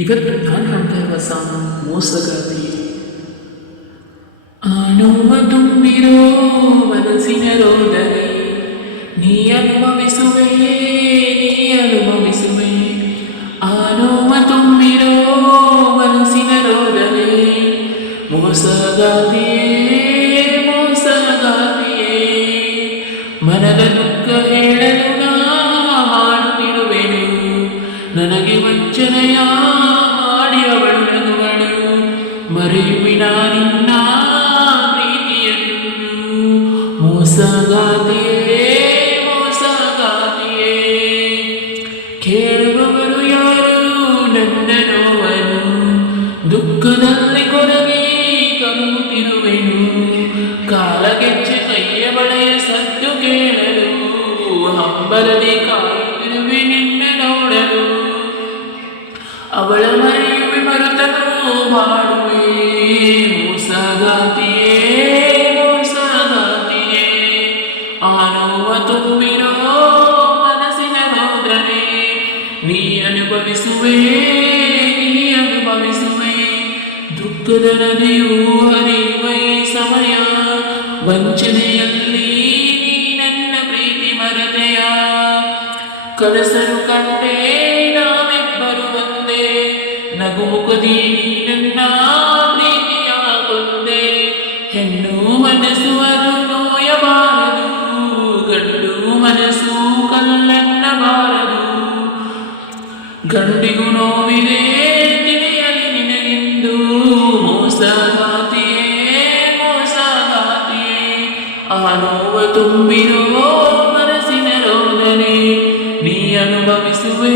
ಇವತ್ತು ನಾನು ಹೇಳ್ತಾ ಇರುವ ಸಾಂಗ್ ಮೋಸಗಾತಿ. ಆ ನೋವ ತುಂಬಿರೋ ಮನಸ್ಸಿನ ರೋದನೆ ನೀ ಅನುಭವಿಸುವೆ, ನೀ ಅನುಭವಿಸುವೆ. ಆ ನೋವ ತುಂಬಿರೋ ಮನಸ್ಸಿನ ರೋದನೆ ಮೋಸಗಾತಿಯೇ, ಮೋಸಗಾತಿಯೇ. ಮನದ ದುಃಖ ಹೇಳಲು ನಾ ಹಾಡುತ್ತಿರುವೆನು, ನನಗೆ ವಂಚನೆಯ ಮಾಡಿ ಅವಳು ನಗುವಳು. ಮರೆಯುವಿನ ನಿನ್ನ ಪ್ರೀತಿಯನ್ನು ಮೋಸಗಾತಿಯೇ, ಮೋಸಗಾತಿಯೇ. ಕೇಳುವವರು ಯಾರು ನನ್ನ ನೋವನ್ನು, ದುಃಖದಲ್ಲಿ ಕೊರಗಿ ಕಮ್ಮುತ್ತಿರುವೆನು. ಕಾಲಗೆಚ್ಚೆ ಕೈಯ ಬಳೆಯ ಸದ್ದು ಕೇಳಲು ಹಂಬಲದಿ ಕಾಯುತ್ತಿರುವೆ ನಿನ್ನ ನೋಡಲು. ಅವಳ ಮರೆಯುವೆ ಮರುತನು ಮಾಡುವೆ, ಮೋಸಗಾತಿಯೇ, ಮೋಸಗಾತಿಯೇ. ಆ ನೋವ ತುಂಬಿರೋ ಮನಸ್ಸಿನ ರೋದನೆ ನೀ ಅನುಭವಿಸುವೆ, ನೀ ಅನುಭವಿಸುವೆ. ದುಃಖದ ನದಿಯೂ ಹರಿಯುವ ಸಮಯ, ವಂಚನೆಯಲ್ಲಿ ನೀ ನನ್ನ ಪ್ರೀತಿ ಮರತೆಯ. ಕನಸರು ಕಂಡೆ ನಾವಿಬ್ಬರು ಒಂದೇ, ನಗುಮುಖದಿ ನನ್ನ ಪ್ರೀತಿಯ ಕೊಂದೆ. ಹೆಣ್ಣು ಮನಸ್ಸು ಅದು ನೋಯಬಾರದು, ಗಂಡು ಮನಸ್ಸು ಕಲ್ಲನ್ನಬಾರದು. ಗಂಡಿಗೂ ನೋವಿದೆ ತಿಳಿಯಲಿ ನಿನಗೆಂದು, ಮೋಸಗಾತಿಯೇ, ಮೋಸಗಾತಿಯೇ. ಆ ನೋವ ತುಂಬಿರೋ ಮನಸ್ಸಿನ ರೋದನೆ ನೀ ಅನುಭವಿಸುವೆ.